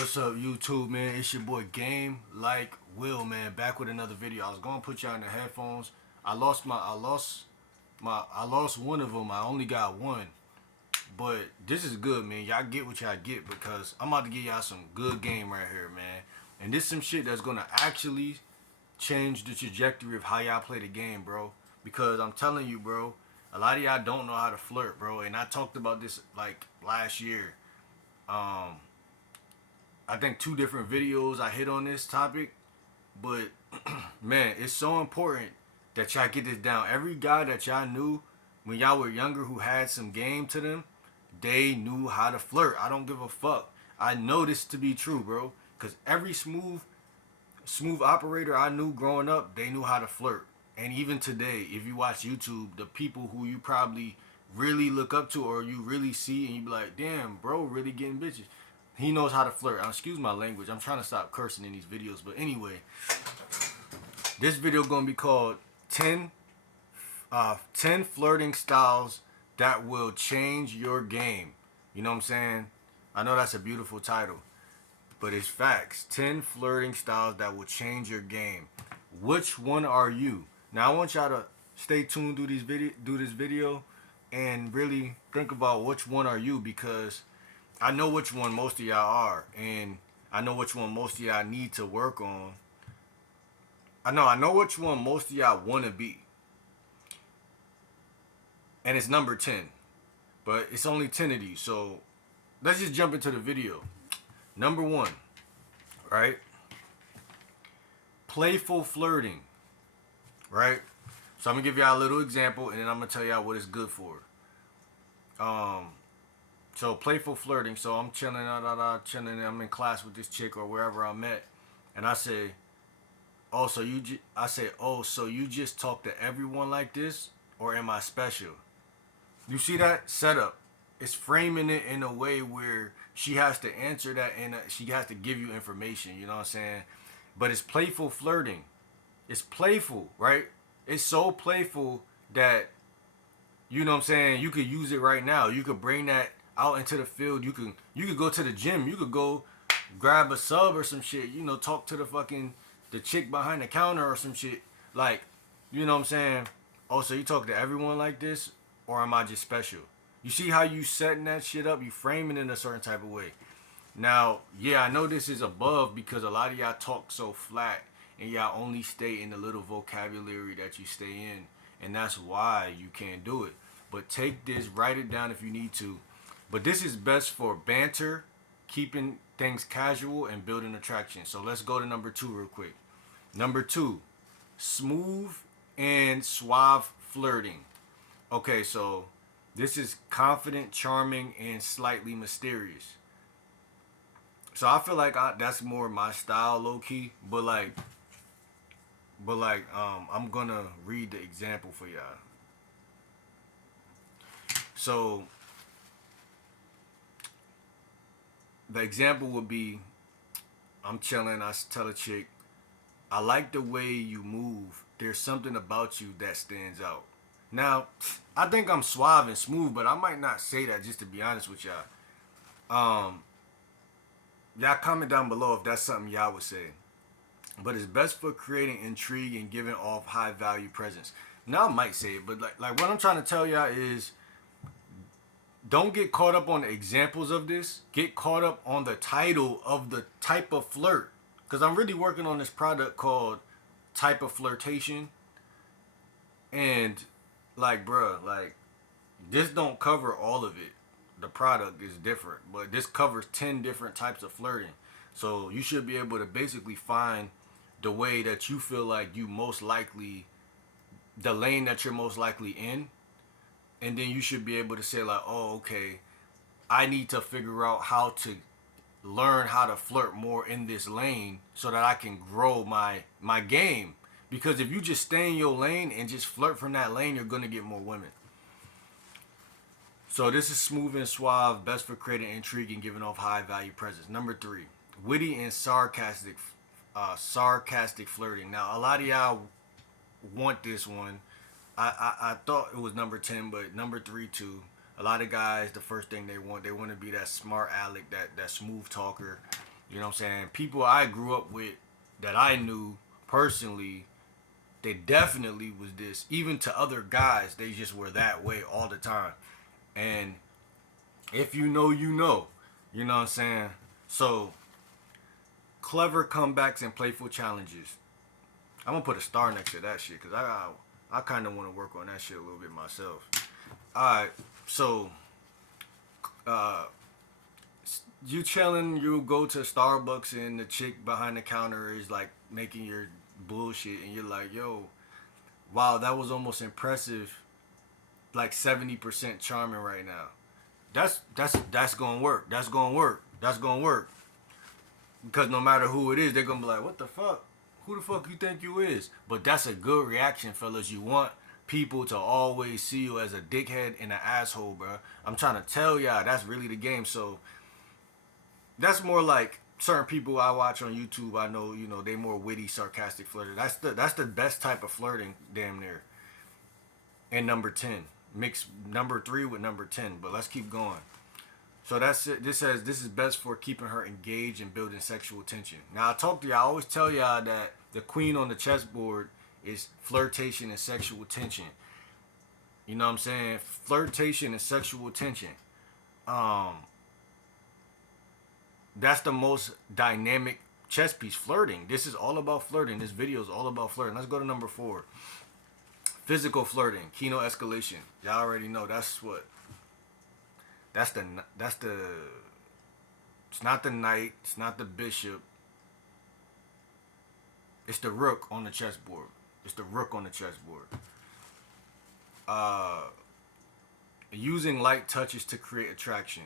What's up, YouTube, man? It's your boy GameLike Will, man. Back with another video. I was gonna put y'all in the headphones. I lost one of them. I only got one, but this is good, man. Y'all get what y'all get because I'm about to give y'all some good game right here, man. And this some shit that's gonna actually change the trajectory of how y'all play the game, bro. Because I'm telling you, bro, a lot of y'all don't know how to flirt, bro. And I talked about this like last year. Um, I think two different videos I hit on this topic, but man, it's so important that y'all get this down. Every guy that y'all knew when y'all were younger who had some game to them, they knew how to flirt. I don't give a fuck. I know this to be true, bro. Cause every smooth operator I knew growing up, they knew how to flirt. And even today, if you watch YouTube, the people who you probably really look up to or you really see and you be like, damn, bro, really getting bitches. He knows how to flirt. Excuse my language. I'm trying to stop cursing in these videos. But anyway, this video gonna be called 10 flirting styles that will change your game. You know what I'm saying? I know that's a beautiful title, but it's facts. 10 flirting styles that will change your game. Which one are you? Now I want y'all to stay tuned through this video and really think about which one are you, because I know which one most of y'all are, and I know which one most of y'all need to work on. I know which one most of y'all want to be, and it's number 10. But it's only 10 of these, so let's just jump into the video. Number 1, right? Playful flirting, right? So I'm gonna give y'all a little example, and then I'm gonna tell y'all what it's good for. Um, So playful flirting. So I'm chilling, chilling. I'm in class with this chick or wherever I'm at, and I say, "Oh, so I say, "Oh, so you just talk to everyone like this, or am I special?" You see that setup? It's framing it in a way where she has to answer that, and she has to give you information. You know what I'm saying? But it's playful flirting. It's playful, right? It's so playful that, you know what I'm saying, you could use it right now. You could bring that out into the field. You could go to the gym. You could go grab a sub or some shit. You know, talk to the chick behind the counter or some shit. Like, you know what I'm saying? Oh, so you talk to everyone like this, or am I just special? You see how you setting that shit up? You framing it in a certain type of way. Now, yeah, I know this is above because a lot of y'all talk so flat and y'all only stay in the little vocabulary that you stay in, and that's why you can't do it. But take this, write it down if you need to. But this is best for banter, keeping things casual, and building attraction. So let's go to number 2 real quick. Number 2, smooth and suave flirting. Okay, so this is confident, charming, and slightly mysterious. So I feel like that's more my style, low key. But I'm gonna read the example for y'all. So the example would be, I'm chilling. I tell a chick, I like the way you move. There's something about you that stands out. Now, I think I'm suave and smooth, but I might not say that, just to be honest with y'all. Um, y'all comment down below if that's something y'all would say. But it's best for creating intrigue and giving off high value presence. Now I might say it, but like what I'm trying to tell y'all is, don't get caught up on the examples of this. Get caught up on the title of the type of flirt. Because I'm really working on this product called Type of Flirtation. And like, bruh, like, this don't cover all of it. The product is different, but this covers 10 different types of flirting. So you should be able to basically find the way that you feel like you most likely, the lane that you're most likely in. And then you should be able to say like, oh, okay, I need to figure out how to learn how to flirt more in this lane so that I can grow my game. Because if you just stay in your lane and just flirt from that lane, you're gonna get more women. So this is smooth and suave, best for creating intrigue and giving off high value presence. Number 3, witty and sarcastic flirting. Now a lot of y'all want this one. I thought it was number 10, but number 3 too. A lot of guys, the first thing they want to be that smart aleck, that smooth talker. You know what I'm saying? People I grew up with that I knew personally, they definitely was this. Even to other guys, they just were that way all the time. And if you know, you know. You know what I'm saying? So, clever comebacks and playful challenges. I'm gonna put a star next to that shit because I kind of want to work on that shit a little bit myself. All right, so uh, you chilling, you go to Starbucks and the chick behind the counter is like making your bullshit, and you're like, yo, wow, that was almost impressive. Like 70% charming right now. That's gonna work. That's gonna work. That's gonna work. Because no matter who it is, they're gonna be like, what the fuck? Who the fuck you think you is? But that's a good reaction, fellas. You want people to always see you as a dickhead and an asshole, bro. I'm trying to tell y'all, that's really the game. So that's more like certain people I watch on YouTube. I know, you know, they more witty, sarcastic flirters. That's the best type of flirting, damn near. And number 10, mix number 3 with number 10. But let's keep going. So that's it. This says this is best for keeping her engaged and building sexual tension. Now I always tell y'all that the queen on the chessboard is flirtation and sexual tension. You know what I'm saying? Flirtation and sexual tension. Um, that's the most dynamic chess piece. Flirting. This is all about flirting. This video is all about flirting. Let's go to number 4. Physical flirting, Kino escalation. Y'all already know that's what. That's the. It's not the knight. It's not the bishop. It's the rook on the chessboard. It's the rook on the chessboard. Uh, Using light touches to create attraction.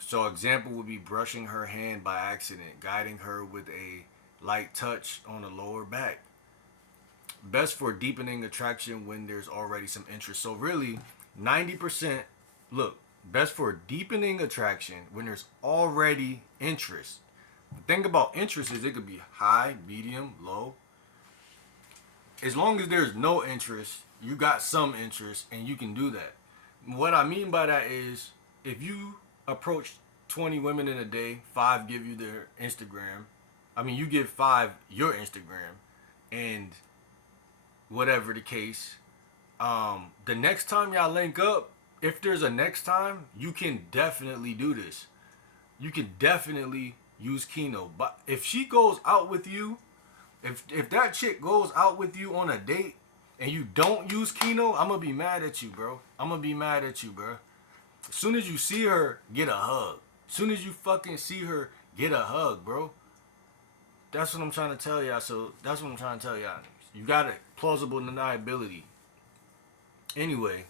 So example would be brushing her hand by accident, guiding her with a light touch on the lower back. Best for deepening attraction when there's already some interest. So really, 90%, look, best for deepening attraction when there's already interest. The thing about interest is it could be high, medium, low. As long as there's no interest, you got some interest and you can do that. What I mean by that is if you approach 20 women in a day, 5 give you their Instagram. I mean, you give 5 your Instagram and whatever the case, the next time y'all link up, if there's a next time, you can definitely do this. You can definitely use Kino. But if she goes out with you, if that chick goes out with you on a date and you don't use Kino, I'm gonna be mad at you, bro. I'm gonna be mad at you, bro. As soon as you see her, get a hug. As soon as you fucking see her, get a hug, bro. That's what I'm trying to tell y'all. So that's what I'm trying to tell y'all. You got it. Plausible deniability. Anyway,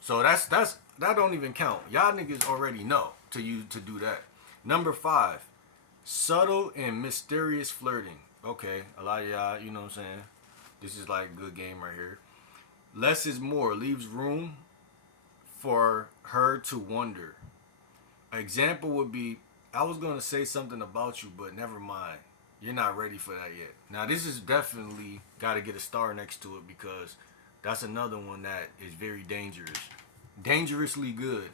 so that don't even count. Y'all niggas already know to do that. Number 5, subtle and mysterious flirting. Okay, a lot of y'all, you know what I'm saying? This is like good game right here. Less is more. Leaves room for her to wonder. An example would be, I was gonna say something about you, but never mind. You're not ready for that yet. Now this is definitely got to get a star next to it because that's another one that is very dangerous. Dangerously good.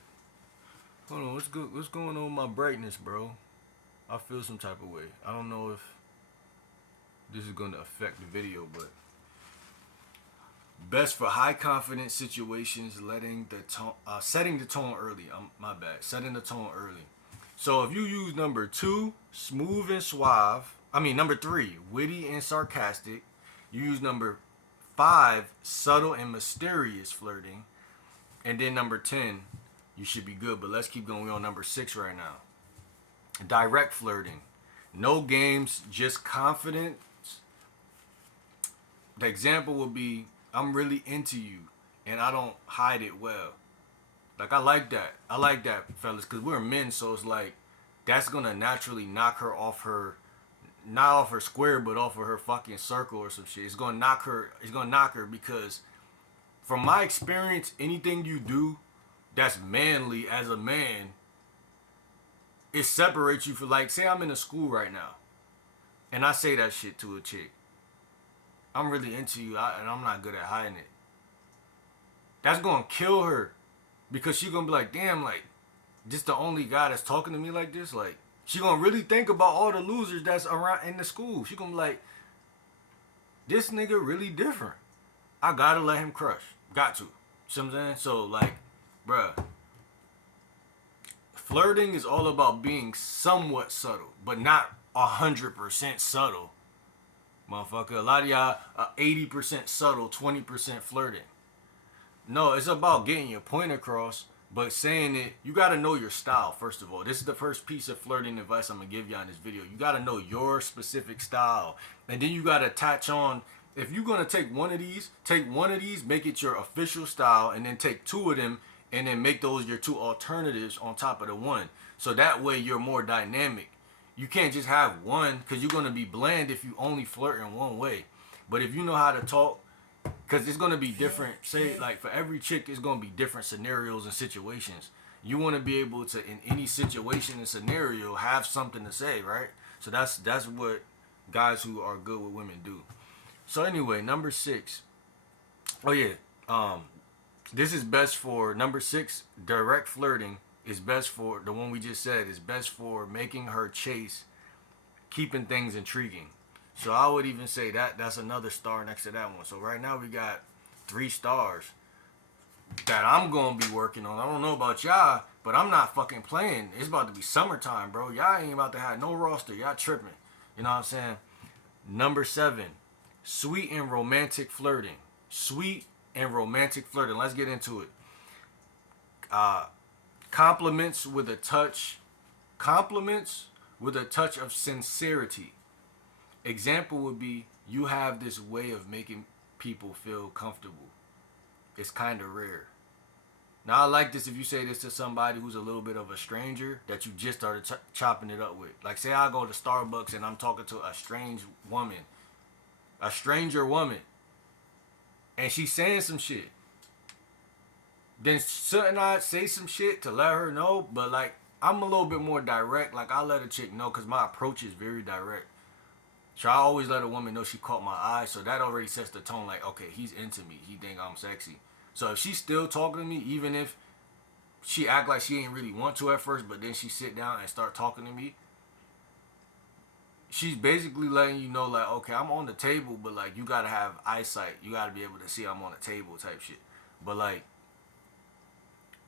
Hold on, what's going on with my brightness, bro? I feel some type of way. I don't know if this is going to affect the video, but best for high confidence situations, setting the tone early. My bad. Setting the tone early. So if you use number 2, smooth and suave. Number 3, witty and sarcastic. You use number 5, subtle and mysterious flirting. And then number 10, you should be good. But let's keep going. We're on number 6 right now. Direct flirting. No games, just confidence. The example would be, I'm really into you and I don't hide it well. Like, I like that. I like that, fellas, because we're men, so it's like, that's going to naturally knock her off her, not off her square, but off of her fucking circle or some shit. It's going to knock her because from my experience, anything you do that's manly as a man, it separates you from, like, say I'm in a school right now and I say that shit to a chick. I'm really into you and I'm not good at hiding it. That's going to kill her because she's going to be like, damn, like, this the only guy that's talking to me like this? Like, She gonna really think about all the losers that's around in the school. She gonna be like, this nigga really different. I gotta let him crush. Got to. See what I'm saying? So like, bruh, flirting is all about being somewhat subtle, but not 100% subtle. Motherfucker, a lot of y'all are 80% subtle, 20% flirting. No, it's about getting your point across, but saying it, you gotta know your style, first of all. This is the first piece of flirting advice I'm gonna give y'all in this video. You gotta know your specific style. And then you gotta attach on, if you're gonna take one of these, make it your official style, and then take two of them, and then make those your two alternatives on top of the one. So that way you're more dynamic. You can't just have one, because you're gonna be bland if you only flirt in one way. But if you know how to talk, because it's going to be different. Say, like, for every chick, it's going to be different scenarios and situations. You want to be able to, in any situation and scenario, have something to say, right? So that's what guys who are good with women do. So anyway, number 6. Oh, yeah. This is best for, number 6, direct flirting is best for, the one we just said, is best for making her chase, keeping things intriguing. So I would even say that's another star next to that one. So right now we got 3 stars that I'm going to be working on. I don't know about y'all, but I'm not fucking playing. It's about to be summertime, bro. Y'all ain't about to have no roster. Y'all tripping. You know what I'm saying? Number 7, sweet and romantic flirting. Sweet and romantic flirting. Let's get into it. Compliments with a touch. Compliments with a touch of sincerity. Example would be, you have this way of making people feel comfortable. It's kind of rare. Now I like this if you say this to somebody who's a little bit of a stranger that you just started chopping it up with. Like, say I go to Starbucks and I'm talking to a strange woman, a stranger woman, and she's saying some shit. Then shouldn't I say some shit to let her know? But like, I'm a little bit more direct. Like, I let a chick know because my approach is very direct. So I always let a woman know she caught my eye. So that already sets the tone. Like, okay, he's into me. He think I'm sexy. So if she's still talking to me, even if she act like she ain't really want to at first, but then she sit down and start talking to me, she's basically letting you know, like, okay, I'm on the table, but like, you gotta have eyesight. You gotta be able to see I'm on the table type shit. But like,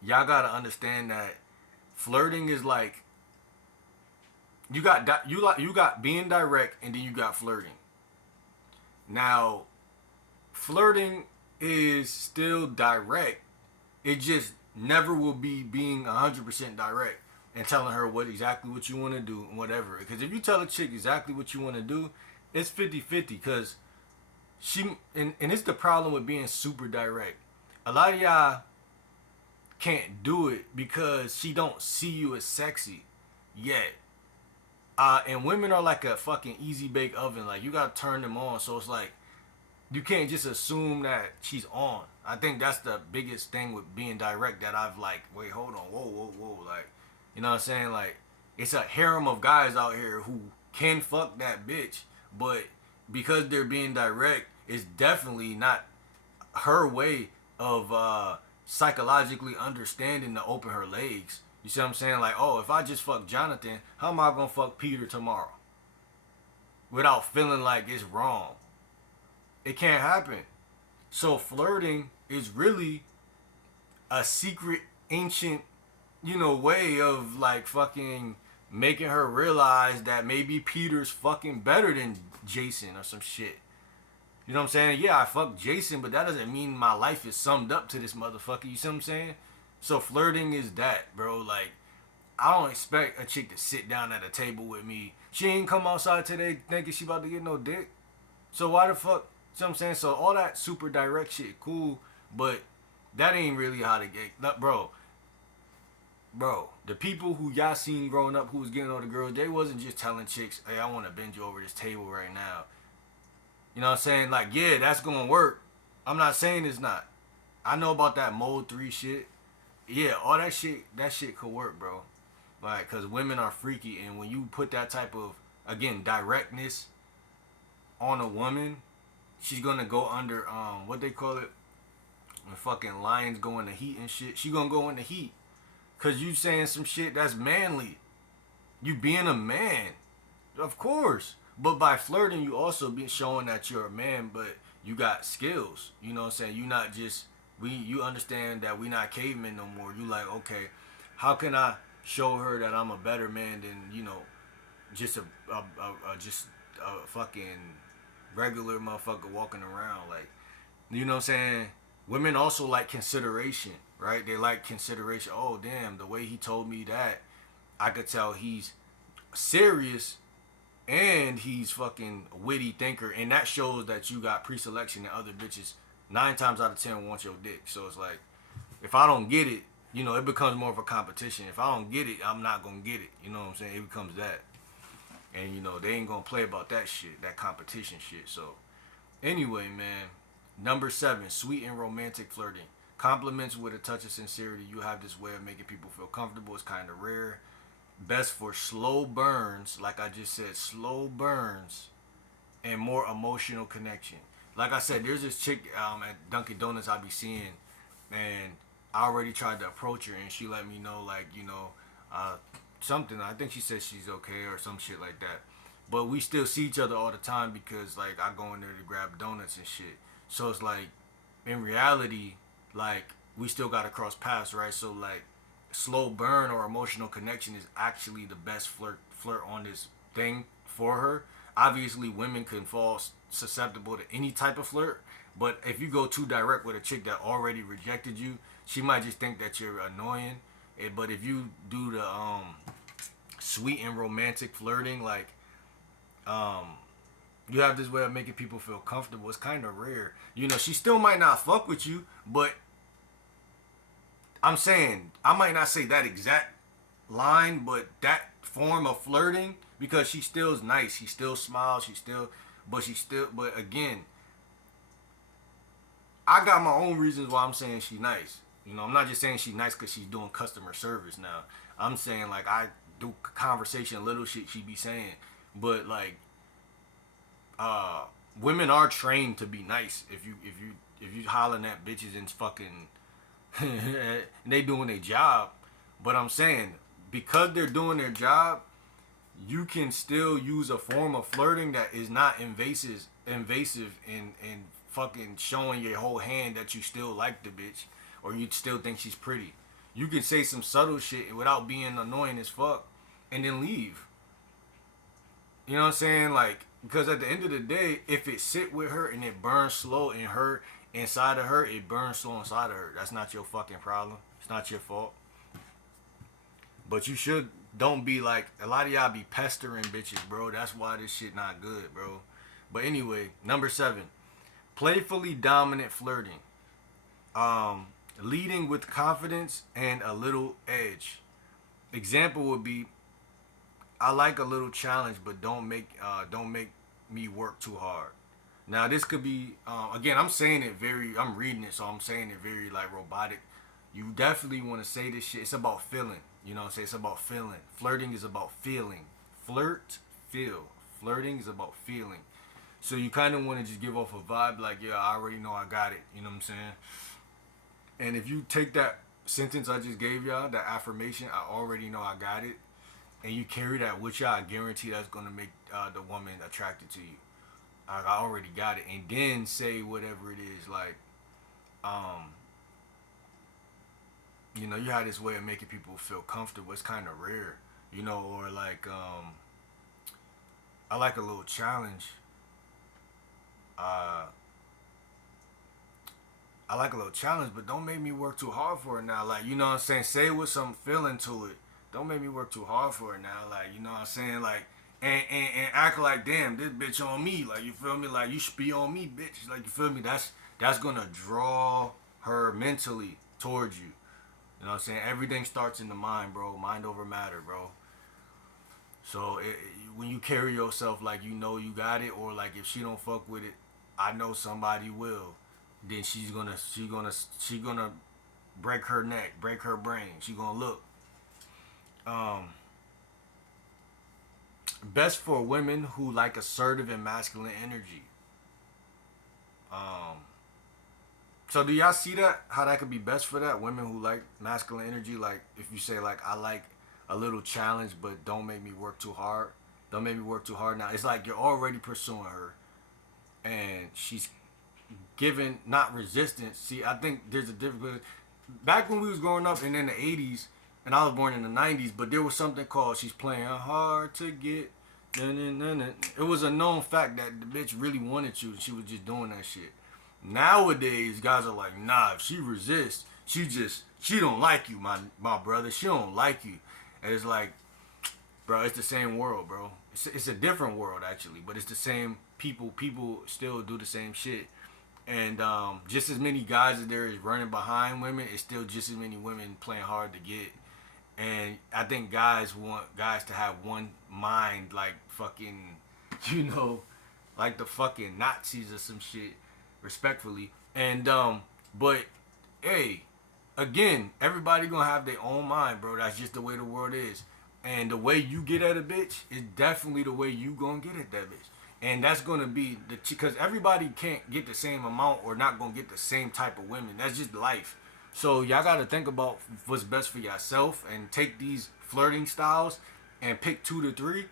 y'all gotta understand that flirting is like, you got being direct, and then you got flirting. Now, flirting is still direct. It just never will be being 100% direct and telling her exactly what you want to do and whatever. Because if you tell a chick exactly what you want to do, it's 50-50. Because and it's the problem with being super direct. A lot of y'all can't do it because she don't see you as sexy yet. And women are like a fucking easy bake oven. Like, you gotta turn them on. So it's like, you can't just assume that she's on. I think that's the biggest thing with being direct that I've like, wait, hold on, whoa. Like, you know what I'm saying? Like, it's a harem of guys out here who can fuck that bitch, but because they're being direct, it's definitely not her way of psychologically understanding to open her legs. You see what I'm saying? Like, oh, if I just fuck Jonathan, how am I gonna fuck Peter tomorrow? Without feeling like it's wrong. It can't happen. So flirting is really a secret, ancient, way of like fucking making her realize that maybe Peter's fucking better than Jason or some shit. You know what I'm saying? Yeah, I fucked Jason, but that doesn't mean my life is summed up to this motherfucker. You see what I'm saying? So flirting is that, bro. Like, I don't expect a chick to sit down at a table with me. She ain't come outside today thinking she about to get no dick. So why the fuck? You know what I'm saying? So all that super direct shit, cool, but that ain't really how to get, bro. Bro, the people who y'all seen growing up who was getting all the girls, they wasn't just telling chicks, hey, I want to bend you over this table right now. You know what I'm saying? Like, yeah, that's gonna work. I'm not saying it's not. I know about that mode 3 shit. Yeah, all that shit could work, bro. Like, cause women are freaky, and when you put that type of, again, directness on a woman, she's gonna go under what they call it, when fucking lions go into heat and shit. She gonna go into heat, cause you saying some shit that's manly. You being a man, of course. But by flirting, you also be showing that you're a man, but you got skills. You know what I'm saying? You not just you understand that we not cavemen no more. You like, okay, how can I show her that I'm a better man than, just just a fucking regular motherfucker walking around, like, you know what I'm saying? Women also like consideration, right? They like consideration. Oh damn, the way he told me that, I could tell he's serious and he's fucking a witty thinker, and that shows that you got pre-selection and other bitches 9 times out of 10 want your dick. So it's like, if I don't get it, it becomes more of a competition. If I don't get it, I'm not gonna get it. You know what I'm saying? It becomes that. And they ain't gonna play about that shit, that competition shit. So anyway, man, number 7, sweet and romantic flirting. Compliments with a touch of sincerity. You have this way of making people feel comfortable. It's kind of rare. Best for slow burns, like I just said, slow burns and more emotional connection. Like I said, there's this chick at Dunkin' Donuts I be seeing, and I already tried to approach her, and she let me know, like, something. I think she said she's okay or some shit like that. But we still see each other all the time because, like, I go in there to grab donuts and shit. So it's like, in reality, like, we still gotta cross paths, right? So like, slow burn or emotional connection is actually the best flirt on this thing for her. Obviously, women can fall susceptible to any type of flirt, but if you go too direct with a chick that already rejected you, she might just think that you're annoying. But if you do the sweet and romantic flirting, like, you have this way of making people feel comfortable. It's kind of rare. She still might not fuck with you, but I'm saying, I might not say that exact line, but that form of flirting, because she still is nice. She still smiles. But again, I got my own reasons why I'm saying she's nice. I'm not just saying she's nice because she's doing customer service now. I'm saying, like, I do conversation, little shit she be saying. But, like, women are trained to be nice. If you hollering at bitches and fucking they doing their job. But I'm saying, because they're doing their job, you can still use a form of flirting that is not invasive and fucking showing your whole hand that you still like the bitch or you still think she's pretty. You can say some subtle shit without being annoying as fuck and then leave. You know what I'm saying? Like, because at the end of the day, if it sit with her and it burns slow in her, inside of her, it burns slow inside of her. That's not your fucking problem. It's not your fault. But you don't be like, a lot of y'all be pestering bitches, bro. That's why this shit not good, bro. But anyway, number 7, playfully dominant flirting. Leading with confidence and a little edge. Example would be, I like a little challenge, but don't make me work too hard. Now this could be again, I'm reading it, so I'm saying it very, like, robotic. You definitely want to say this shit. It's about feeling. You know what I'm saying? It's about feeling. Flirting is about feeling. Flirt, feel. Flirting is about feeling. So you kind of want to just give off a vibe like, yeah, I already know I got it. You know what I'm saying? And if you take that sentence I just gave y'all, that affirmation, I already know I got it, and you carry that with y'all, I guarantee that's going to make the woman attracted to you. I already got it. And then say whatever it is, like, you have this way of making people feel comfortable. It's kind of rare, or like, I like a little challenge. I like a little challenge, but don't make me work too hard for it now. Like, you know what I'm saying? Say it with some feeling to it. Don't make me work too hard for it now. Like, you know what I'm saying? Like, and act like, damn, this bitch on me. Like, you feel me? Like, you should be on me, bitch. Like, you feel me? That's gonna draw her mentally towards you. You know what I'm saying? Everything starts in the mind, bro. Mind over matter, bro. So when you carry yourself like you know you got it, or like if she don't fuck with it, I know somebody will. Then she's gonna break her neck, break her brain. She gonna look. Best for women who like assertive and masculine energy. So do y'all see that? How that could be best for that? Women who like masculine energy, like if you say like I like a little challenge, but don't make me work too hard. Don't make me work too hard. Now it's like you're already pursuing her, and she's giving not resistance. See, I think there's a difference. Back when we was growing up and in the '80s, and I was born in the '90s, but there was something called "She's Playing Hard to Get." It was a known fact that the bitch really wanted you, and she was just doing that shit. Nowadays, guys are like, nah, if she resists, she don't like you, my brother. She don't like you. And it's like, bro, it's the same world, bro. It's a different world actually, but it's the same people. People still do the same shit. And just as many guys as there is running behind women, it's still just as many women playing hard to get. And I think guys want guys to have one mind, like fucking, you know, like the fucking Nazis or some shit, respectfully. And but hey, again, everybody gonna have their own mind, bro. That's just the way the world is. And the way you get at a bitch is definitely the way you gonna get at that bitch. And that's gonna be because everybody can't get the same amount or not gonna get the same type of women. That's just life. So y'all gotta think about what's best for yourself and take these flirting styles and pick 2 to 3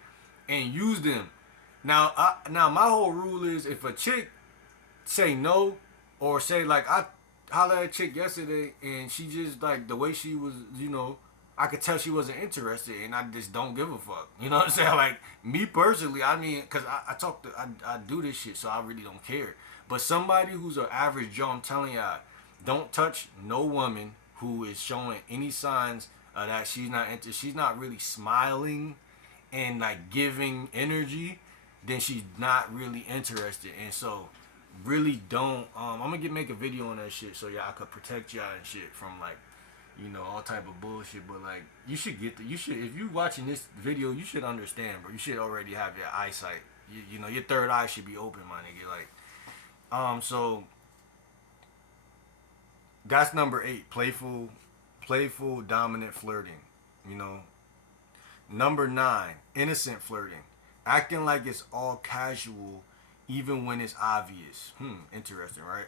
and use them. Now my whole rule is if a chick say no or say like I hollered at a chick yesterday and she just like the way she was, I could tell she wasn't interested and I just don't give a fuck. You know what I'm saying? Like me personally, I mean, cause I do this shit, so I really don't care. But somebody who's an average Joe, I'm telling y'all, don't touch no woman who is showing any signs that she's not really smiling and like giving energy, then she's not really interested. And so really don't I'm gonna make a video on that shit so y'all could protect y'all and shit from like all type of bullshit. But like you should if you watching this video, you should understand, bro. You should already have your eyesight. You know your third eye should be open, my nigga. Like so that's number 8, playful dominant flirting. you know Number 9, innocent flirting, acting like it's all casual even when it's obvious. Interesting, right?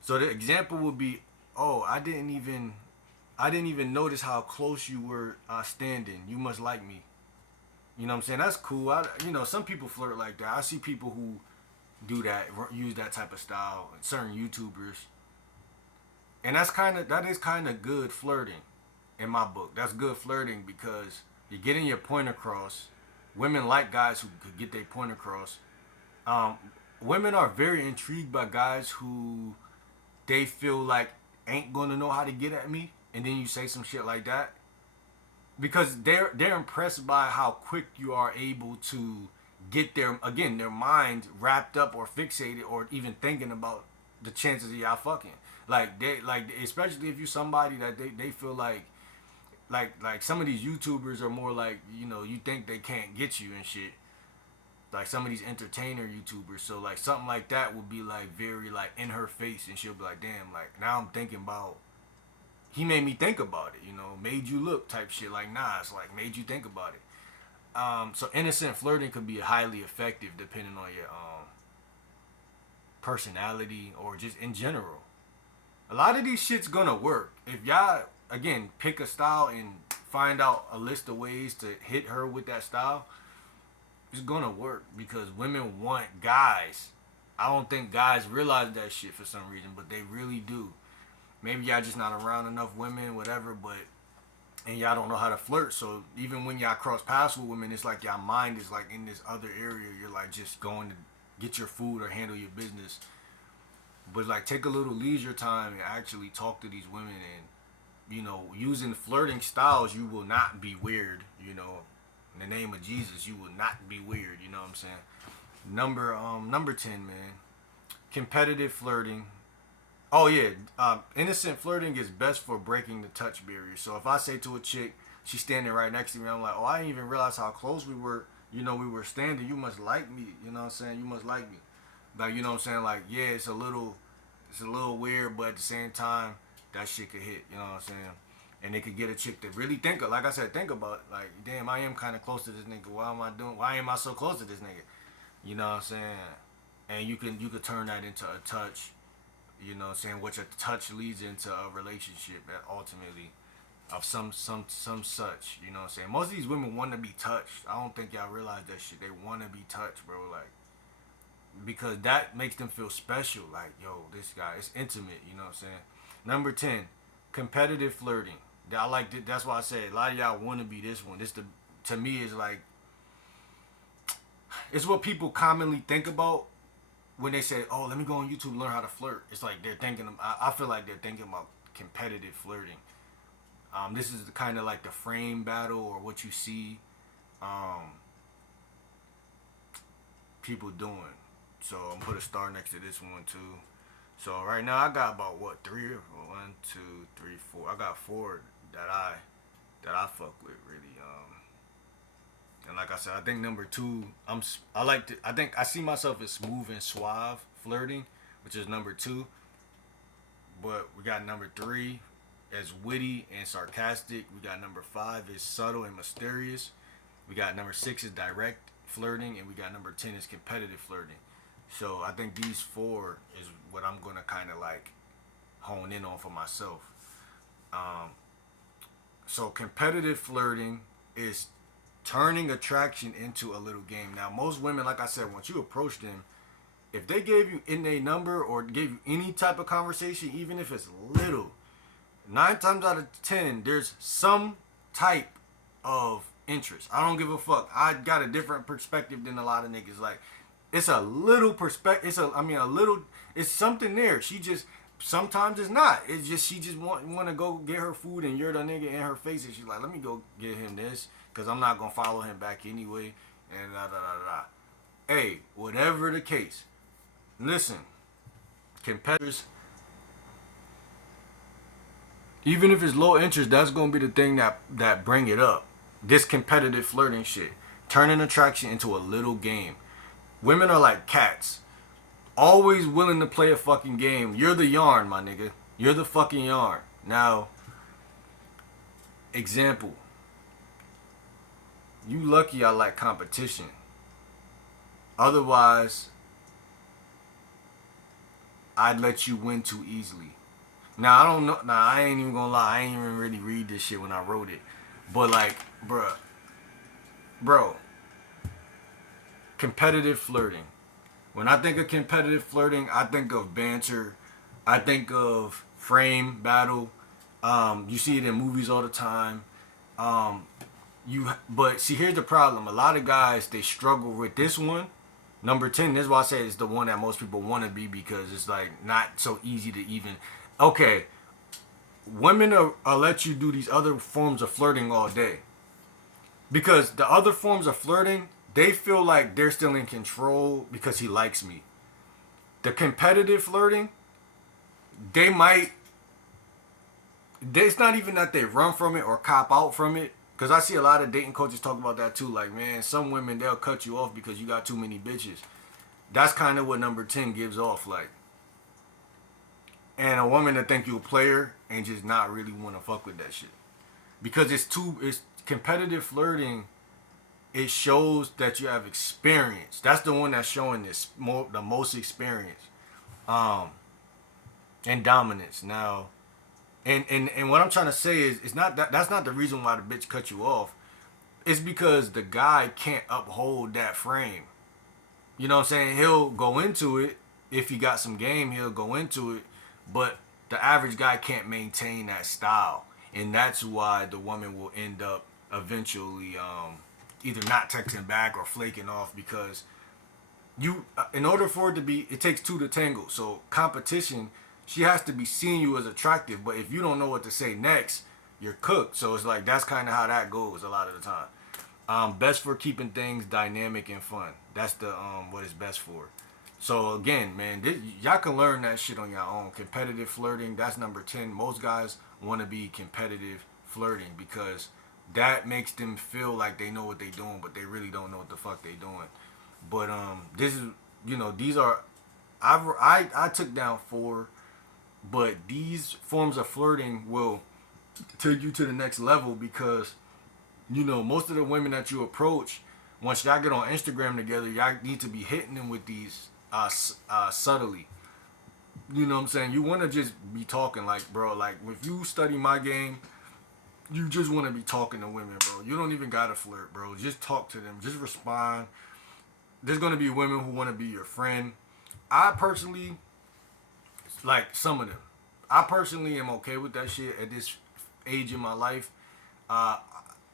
So the example would be, oh, I didn't even notice how close you were standing. You must like me. You know what I'm saying? That's cool. Some people flirt like that. I see people who do that, use that type of style, certain YouTubers. And that is kind of good flirting in my book. That's good flirting because you're getting your point across. Women like guys who could get their point across. Women are very intrigued by guys who they feel like ain't gonna know how to get at me, and then you say some shit like that because they're impressed by how quick you are able to get their mind wrapped up or fixated or even thinking about the chances of y'all fucking. Like especially if you somebody that they feel like some of these YouTubers are more like, you think they can't get you and shit. Like some of these entertainer YouTubers. So like something like that would be like very like in her face, and she'll be like, damn, like now I'm thinking about, he made me think about it, made you look type shit. Like Nas, like made you think about it. So innocent flirting could be highly effective depending on your personality or just in general. A lot of these shit's gonna work if y'all again pick a style and find out a list of ways to hit her with that style. It's gonna work because women want guys. I don't think guys realize that shit for some reason, but they really do. Maybe y'all just not around enough women, whatever, and y'all don't know how to flirt. So even when y'all cross paths with women, it's like y'all mind is like in this other area. You're like just going to get your food or handle your business. But like take a little leisure time and actually talk to these women, and using flirting styles, you will not be weird. In the name of Jesus, you will not be weird. You know what I'm saying? Number 10, man. Competitive flirting. Oh yeah, innocent flirting is best for breaking the touch barrier. So if I say to a chick, she's standing right next to me, I'm like, oh, I didn't even realize how close we were. We were standing. You must like me. You know what I'm saying? You must like me. Like, you know what I'm saying? Like, yeah, it's a little weird, but at the same time, that shit could hit. You know what I'm saying? And they could get a chick to really think of, like I said, think about it. Like, damn, I am kind of close to this nigga. Why am I so close to this nigga? You know what I'm saying? And you could turn that into a touch. You know what I'm saying? Which a touch leads into a relationship ultimately. of some such. You know what I'm saying? Most of these women want to be touched. I don't think y'all realize that shit. They want to be touched, bro. Like, because that makes them feel special. Like, yo, this guy, it's intimate. You know what I'm saying? Number 10, competitive flirting. I like it. That's why I said a lot of y'all want to be this one. This the to me is like it's what people commonly think about when they say, "Oh, let me go on YouTube and learn how to flirt." It's like they're thinking. I feel like they're thinking about competitive flirting. This is kind of like the frame battle or what you see um, people doing. So I'm gonna put a star next to this one too. So right now I got about what three or one, two, three, four. I got four that I fuck with really. And like I said, I think number two, I like to. I think I see myself as smooth and suave flirting, which is number two. But we got number three as witty and sarcastic. We got number five is subtle and mysterious. We got number six is direct flirting, and we got number 10 is competitive flirting. So I think these four is what I'm gonna kind of like hone in on for myself. Um, so competitive flirting is turning attraction into a little game. Now, most women, like I said, once you approach them, if they gave you in a number or gave you any type of conversation, even if it's little, 9 times out of 10, there's some type of interest. I don't give a fuck. I got a different perspective than a lot of niggas. Like, it's a little perspective. A little. It's something there. She just sometimes it's not. It's just she just want to go get her food and you're the nigga in her face and she's like, let me go get him this because I'm not gonna follow him back anyway. And da da da da. Hey, whatever the case, listen, competitors. Even if it's low interest, that's gonna be the thing that bring it up. This competitive flirting shit, turning attraction into a little game. Women are like cats, always willing to play a fucking game. You're the yarn, my nigga. You're the fucking yarn. Now, example. You lucky I like competition. Otherwise, I'd let you win too easily. Now, I don't know. Now, I ain't even gonna lie. I ain't even really read this shit when I wrote it. But, like, bro, competitive flirting. When I think of competitive flirting, I think of banter. I think of frame battle. You see it in movies all the time. But see, here's the problem. A lot of guys, they struggle with this one. Number 10, this is why I say it's the one that most people want to be because it's like not so easy to even. Okay, women will let you do these other forms of flirting all day. Because the other forms of flirting, they feel like they're still in control because he likes me. The competitive flirting, they might. It's not even that they run from it or cop out from it. Because I see a lot of dating coaches talk about that too. Like, man, some women, they'll cut you off because you got too many bitches. That's kind of what number 10 gives off. Like, and a woman that think you a player and just not really want to fuck with that shit. Because it's competitive flirting. It shows that you have experience. That's the one that's showing the most experience. And dominance. Now, and what I'm trying to say is it's not that's not the reason why the bitch cut you off. It's because the guy can't uphold that frame. You know what I'm saying? He'll go into it if he got some game, he'll go into it, but the average guy can't maintain that style. And that's why the woman will end up eventually either not texting back or flaking off because in order for it to be, it takes two to tango. So competition, she has to be seeing you as attractive, but if you don't know what to say next, you're cooked. So it's like that's kind of how that goes a lot of the time. Best for keeping things dynamic and fun. That's the what it's best for. So again, man, y'all can learn that shit on your own. Competitive flirting, that's number 10. Most guys want to be competitive flirting because that makes them feel like they know what they're doing, but they really don't know what the fuck they doing. But this is, these are, I took down 4, but these forms of flirting will take you to the next level because, most of the women that you approach, once y'all get on Instagram together, y'all need to be hitting them with these subtly. You know what I'm saying? You want to just be talking like, bro, like if you study my game, you just want to be talking to women, bro. You don't even gotta flirt, bro. Just talk to them. Just respond. There's gonna be women who want to be your friend. I personally like some of them. I personally am okay with that shit at this age in my life. Uh,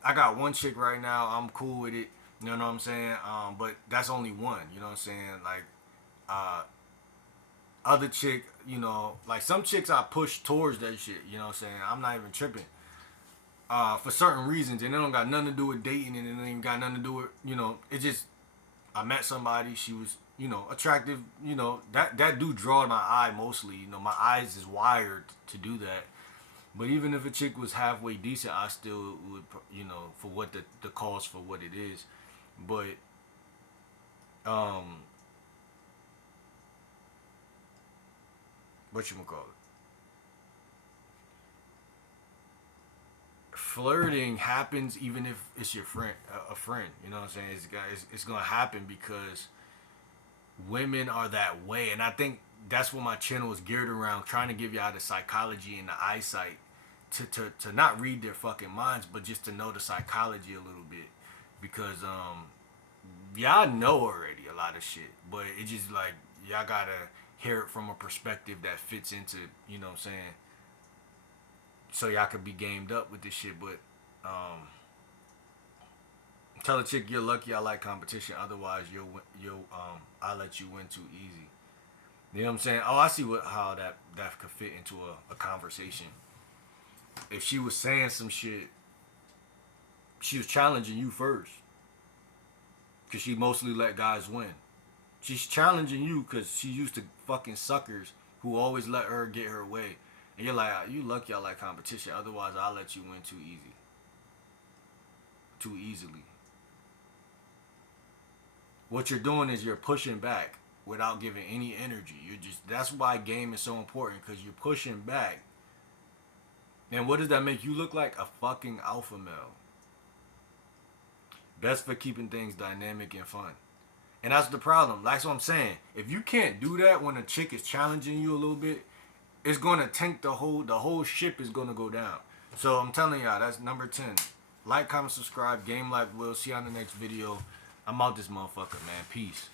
I got one chick right now. I'm cool with it. You know what I'm saying? But that's only one. You know what I'm saying? Like, uh, other chick, you know, like some chicks I push towards that shit. You know what I'm saying? I'm not even tripping. For certain reasons, and it don't got nothing to do with dating, and it ain't got nothing to do with, you know, it just, I met somebody, she was, you know, attractive, you know, that do draw my eye mostly, you know, my eyes is wired to do that. But even if a chick was halfway decent, I still would, you know, for what the cost for what it is. But um, what you call it? Flirting happens even if it's your friend, a friend. You know what I'm saying? It's gonna happen because women are that way, and I think that's what my channel is geared around, trying to give y'all the psychology and the eyesight to not read their fucking minds, but just to know the psychology a little bit, because y'all know already a lot of shit, but it just like y'all gotta hear it from a perspective that fits into, you know what I'm saying, so y'all could be gamed up with this shit. But um, tell a chick you're lucky I like competition, otherwise you'll I'll let you win too easy. You know what I'm saying? Oh, I see how that could fit into a conversation. If she was saying some shit, she was challenging you first, because she mostly let guys win. She's challenging you because she used to fucking suckers who always let her get her way. And you're like, you lucky I like competition. Otherwise, I'll let you win too easy. Too easily. What you're doing is you're pushing back without giving any energy. That's why game is so important, because you're pushing back. And what does that make you look like? A fucking alpha male. Best for keeping things dynamic and fun. And that's the problem. That's what I'm saying. If you can't do that when a chick is challenging you a little bit, it's gonna tank the whole ship is gonna go down. So I'm telling y'all, that's number 10. Like, comment, subscribe, GameLike. We'll see you on the next video. I'm out this motherfucker, man. Peace.